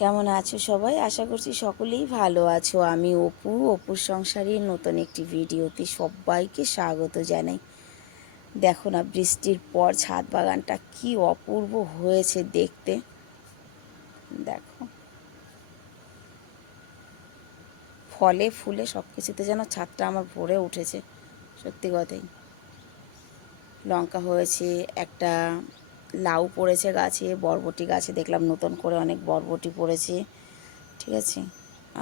কেমন আছো সবাই? আশা করছি সকলেই ভালো আছো। আমি অপুর সংসারের নতুন একটি ভিডিওতে সবাইকে স্বাগত জানাই। দেখো না, বৃষ্টির পর ছাদ বাগানটা কি অপূর্ব হয়েছে দেখতে। দেখো, ফলে ফুলে সব কিছুতে যেন ছাদটা আমার ভরে উঠেছে। সত্যি কথাই। লঙ্কা হয়েছে, একটা লাউ পড়েছে গাছে, বরবটি গাছে দেখলাম নতুন করে অনেক বরবটি পড়েছে। ঠিক আছে।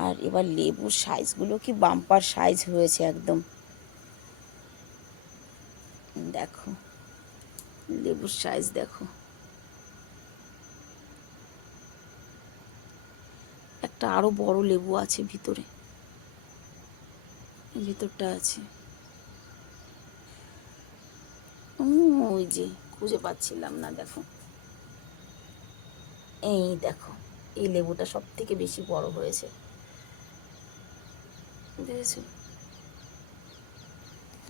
আর এবার লেবুর সাইজগুলো কি বাম্পার সাইজ হয়েছে একদম। দেখো, লেবুর সাইজ দেখো। একটা আরো বড় লেবু আছে ভিতরে, ভিতরটা আছে। ওই যে খুঁজে পাচ্ছিলাম না, দেখো। এই দেখো, এই লেবুটা সব থেকে বেশি বড় হয়েছে, দেখেছো?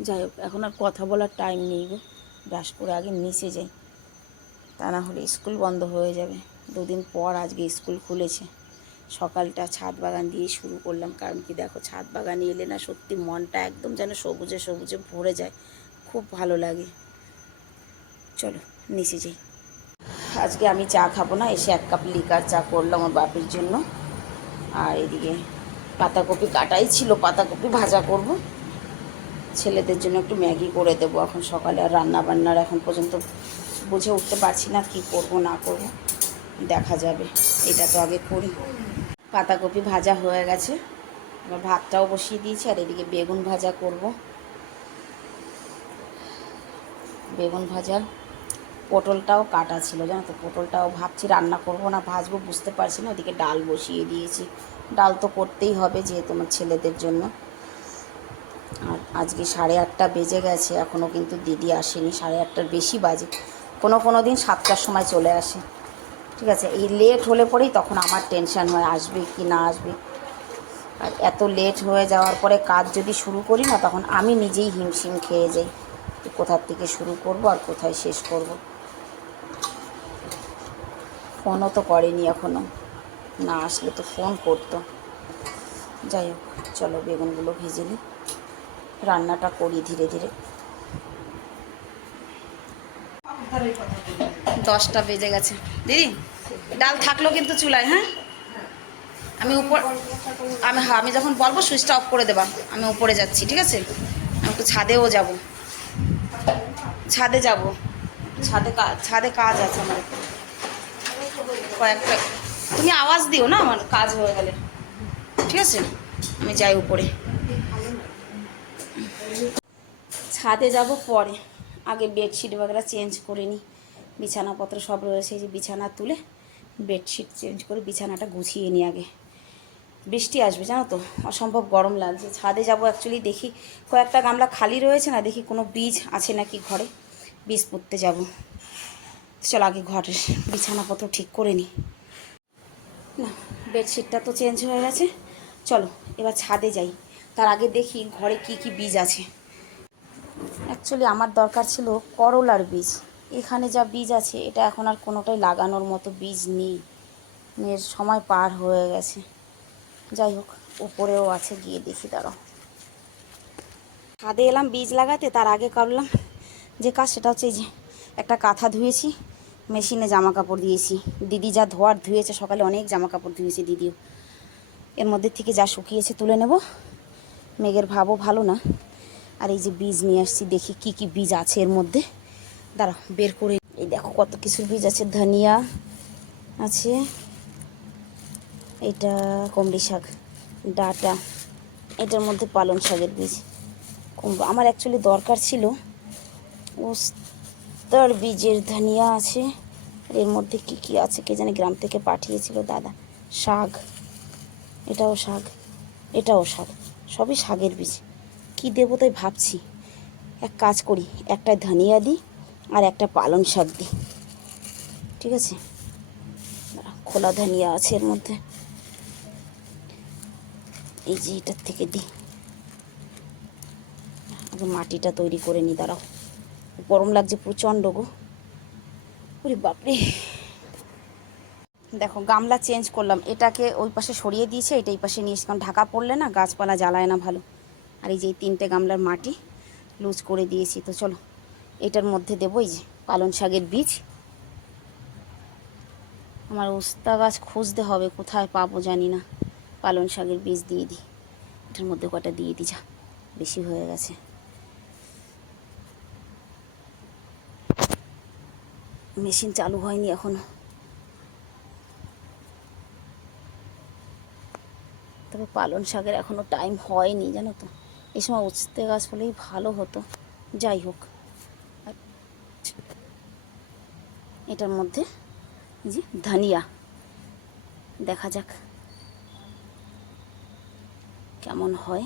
যাই হোক, এখন আর কথা বলার টাইম নেই গো। ব্রাশ করে আগে নিচে যাই, তা না হলে স্কুল বন্ধ হয়ে যাবে। দুদিন পর আজকে স্কুল খুলেছে। সকালটা ছাদ বাগান দিয়ে শুরু করলাম, কারণ কি দেখো, ছাদ বাগানে এলে না সত্যি মনটা একদম যেন সবুজে সবুজে ভরে যায়, খুব ভালো লাগে। চলো নিচে যাই। আজকে আমি চা খাবো না, এসে 1 কাপ লিকার চা করলাম আমার বাপের জন্য। আর এদিকে পাতাকপি কাটাই ছিল, পাতাকপি ভাজা করব। ছেলেদের জন্য একটু ম্যাগি করে দেবো এখন সকালে। আর রান্না বান্নার এখন পর্যন্ত বুঝে উঠতে পারছি না কি করব না করব, দেখা যাবে। এটা তো আগে করি। পাতাকপি ভাজা হয়ে গেছে, এবার ভাতটাও বসিয়ে দিয়েছি। আর এদিকে বেগুন ভাজা করব। বেগুন ভাজা, পটলটাও কাটা ছিল জানো তো। পটলটাও ভাবছি রান্না করব না ভাজবো, বুঝতে পারছি না। ওদিকে ডাল বসিয়ে দিয়েছি। ডাল তো করতেই হবে যেহেতু আমার ছেলেদের জন্য। আর আজকে 8:30 বেজে গেছে, এখনও কিন্তু দিদি আসেনি। 8:30-র বেশি বাজে। কোনো দিন 7টার সময় চলে আসে। ঠিক আছে, এই লেট হলে পরেই তখন আমার টেনশান হয় আসবে কি না আসবে। আর এত লেট হয়ে যাওয়ার পরে কাজ যদি শুরু করি না, তখন আমি নিজেই হিমশিম খেয়ে যাই, কোথার থেকে শুরু করব আর কোথায় শেষ করব। ফোনও তো করেনি এখনও, না আসলে তো ফোন করতো। যাই হোক, চলো বেগুনগুলো ভেজে নিই, রান্নাটা করি ধীরে ধীরে। 10টা বেজে গেছে। দিদি, ডাল থাকলো কিন্তু চুলায়, হ্যাঁ? আমি যখন বলবো সুইচটা অফ করে দেবা। আমি উপরে যাচ্ছি, ঠিক আছে? আমি একটু ছাদেও যাব, ছাদে যাব। ছাদে কাজ আছে আমার একটু, কয়েকটা। তুমি আওয়াজ দিও না আমার কাজ হয়ে গেলে, ঠিক আছে? আমি যাই উপরে, ছাদে যাব পরে। আগে বেডশিট বাগেরা চেঞ্জ করে নিই। বিছানাপত্র সব রয়েছে, এই যে বিছানা তুলে বেডশিট চেঞ্জ করে বিছানাটা গুছিয়ে নিই আগে। বৃষ্টি আসবে জানো তো, অসম্ভব গরম লাগছে। ছাদে যাব অ্যাকচুয়ালি, দেখি কয়েকটা গামলা খালি রয়েছে না, দেখি কোনো বীজ আছে নাকি ঘরে, বীজ পুঁততে যাব। চল আগে ঘরের বিছানাপত্র ঠিক করে নিই। না, বেডশিটটা তো চেঞ্জ হয়ে গেছে, চলো এবার ছাদে যাই। তার আগে দেখি ঘরে কি কি বীজ আছে। অ্যাকচুয়ালি আমার দরকার ছিল করলার বীজ। এখানে যা বীজ আছে এটা এখন আর কোনোটাই লাগানোর মতো বীজ নেই, এর সময় পার হয়ে গেছে। যাই হোক, উপরেও আছে, গিয়ে দেখি। দাঁড়াও, ছাদে এলাম বীজ লাগাতে, তার আগে করলাম যে কাজ সেটা হচ্ছে এই যে একটা কাঁথা ধুয়েছি, মেশিনে জামা কাপড় দিয়েছি। দিদি যা ধোয়ার ধুয়েছে সকালে, অনেক জামা কাপড় ধুয়েছে দিদিও। এর মধ্যে থেকে যা শুকিয়েছে তুলে নেব, মেঘের ভাবও ভালো না। আর এই যে বীজ নিয়ে আসছি, দেখি কি কি বীজ আছে এর মধ্যে। দাঁড়াও বের করে, এই দেখো কত কিছুর বীজ আছে। ধনিয়া আছে, এটা কুমড়ি শাক ডাটা, এটার মধ্যে পালং শাকের বীজ। আমার অ্যাকচুয়ালি দরকার ছিল উস্তার বীজের। ধনিয়া আছে, এর মধ্যে কি কি আছে কে জানে, গ্রাম থেকে পাঠিয়েছিল দাদা। শাক, এটাও শাক, এটাও শাক, সবই শাকের বীজ। কি দেবো তাই ভাবছি। এক কাজ করি, একটা ধনিয়া দিই আর একটা পালং শাক দিই, ঠিক আছে? খোলা ধনিয়া আছে এর মধ্যে, এই যে এটার থেকে দিই। আগে মাটিটা তৈরি করে নিই, দাঁড়াও। গরম লাগছে প্রচণ্ড গো, ওরে বাপরে। দেখো গামলা চেঞ্জ করলাম, এটাকে ওই পাশে সরিয়ে দিয়েছে, এটা এই পাশে নিয়ে এসে, কারণ ঢাকা পড়লে না গাছপালা জ্বালায় না ভালো। আর এই যে 3টে গামলার মাটি লুজ করে দিয়েছি। তো চলো এটার মধ্যে দেবো এই যে পালং শাকের বীজ। আমার উস্তা গাছ খুঁজতে হবে, কোথায় পাবো জানি না। পালং শাকের বীজ দিয়ে দিই, এটার মধ্যে কটা দিয়ে দিই, যা বেশি হয়ে গেছে। মেশিন চালু হয়নি এখনো, তবে পালং শাকের এখনও টাইম হয়নি জানো তো। এই সময় উস্তে গাছ হলেই ভালো হতো, যাই হোক। এটার মধ্যে যে ধনিয়া, দেখা যাক কেমন হয়,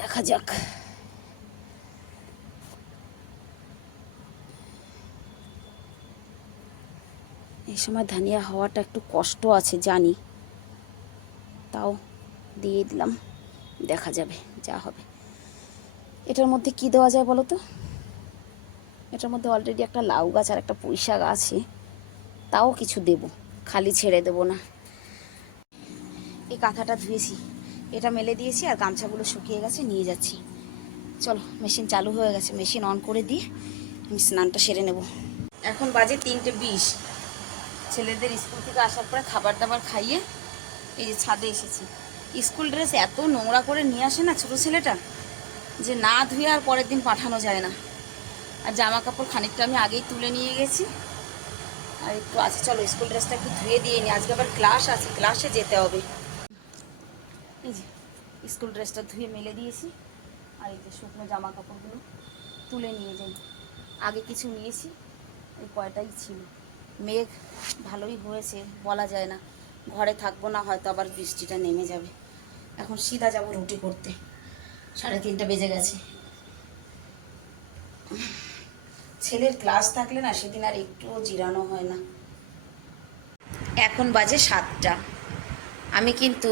দেখা যাক। এই সময় ধনিয়া হওয়াটা একটু কষ্ট আছে জানি, তাও দিয়ে দিলাম, দেখা যাবে যা হবে। এটার মধ্যে কি দেওয়া যায় বলো তো? এটার মধ্যে অলরেডি একটা লাউ গাছ আর একটা পুঁই শাক আছে, তাও কিছু দেব, খালি ছেড়ে দেবো না। এই কাঁথাটা ধুয়েছি, এটা মেলে দিয়েছি, আর গামছাগুলো শুকিয়ে গেছে, নিয়ে যাচ্ছি। চলো মেশিন চালু হয়ে গেছে, মেশিন অন করে দিয়ে আমি স্নানটা সেরে নেব। এখন বাজে 3:20। ছেলেদের স্কুল থেকে আসার পরে খাবার দাবার খাইয়ে এই যে ছাদে এসেছি। স্কুল ড্রেস এত নোংরা করে নিয়ে আসে না ছোটো ছেলেটা, যে না ধুয়ে আর পরের দিন পাঠানো যায় না। আর জামা কাপড় খানিকটা আমি আগেই তুলে নিয়ে গেছি, আর একটু আছে, চলো স্কুল ড্রেসটা একটু ধুয়ে দিয়ে নিই, আজকে আবার ক্লাস আছে, ক্লাসে যেতে হবে। এই যে স্কুল ড্রেসটা ধুয়ে মেলে দিয়েছি, আর এই যে শুকনো জামা কাপড়গুলো তুলে নিয়ে যাই। আগে কিছু নিয়েছি, এই কয়টাই ছিল। মেঘ ভালোই হয়েছে, বলা যায় না, ঘরে থাকবো না, হয়তো আবার বৃষ্টিটা নেমে যাবে। এখন সিধা যাবো রুটি করতে, 3:30 বেজে গেছে। ছেলের ক্লাস থাকলে না সেদিন আর একটুও জিরানো হয় না। এখন বাজে 7টা। আমি কিন্তু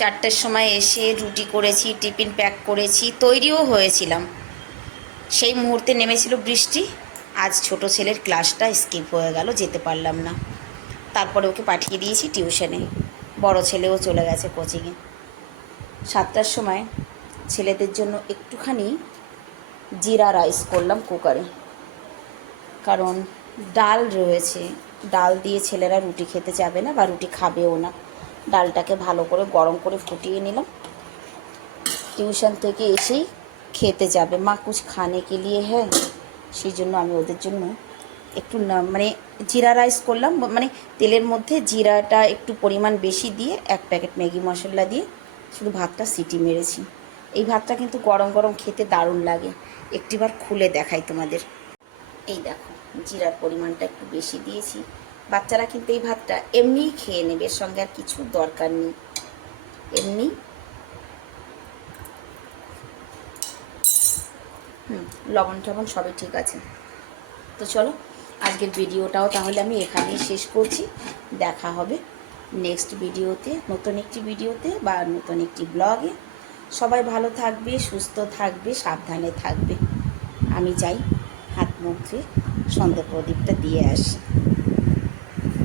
4টের সময় এসে রুটি করেছি, টিফিন প্যাক করেছি, তৈরিও হয়েছিলাম। সেই মুহূর্তে নেমেছিল বৃষ্টি। আজ ছোট ছেলের ক্লাসটা স্কিপ হয়ে গেল, যেতে পারলাম না। তারপরে ওকে পাঠিয়ে দিয়েছি টিউশনে, বড় ছেলেও চলে গেছে কোচিংয়ে। 7টার সময় ছেলেদের জন্য একটুখানি জিরা রাইস করলাম কুকারে, কারণ ডাল রয়েছে, ডাল দিয়ে ছেলেরা রুটি খেতে যাবে না বা রুটি খাবেও না। ডালটাকে ভালো করে গরম করে ফুটিয়ে নিলাম, টিউশন থেকে এসেই খেতে যাবে, মা কুছ খানে কে লিয়ে হ্যাঁ, সেই জন্য আমি ওদের জন্য একটু মানে জিরা রাইস করলাম, মানে তেলের মধ্যে জিরাটা একটু পরিমাণ বেশি দিয়ে 1 প্যাকেট ম্যাগি মশলা দিয়ে শুধু ভাতটা সিটি মেরেছি। এই ভাতটা কিন্তু গরম গরম খেতে দারুণ লাগে, একটিবার খুলে দেখাই তোমাদের। এই দেখো জিরার পরিমাণটা একটু বেশি দিয়েছি। বাচ্চারা কিন্তু এই ভাতটা এমনিই খেয়ে নেবে, এর সঙ্গে আর কিছু দরকার নেই, এমনি। লবণ টবণ সবই ঠিক আছে। তো চলো আজকের ভিডিওটাও তাহলে আমি এখানেই শেষ করছি। দেখা হবে নেক্সট ভিডিওতে, নতুন একটি ভিডিওতে বা নতুন একটি ব্লগে। সবাই ভালো থাকবে, সুস্থ থাকবে, সাবধানে থাকবে। আমি যাই হাত মুখ ধুয়ে সন্ধ্যা প্রদীপটা দিয়ে আসি।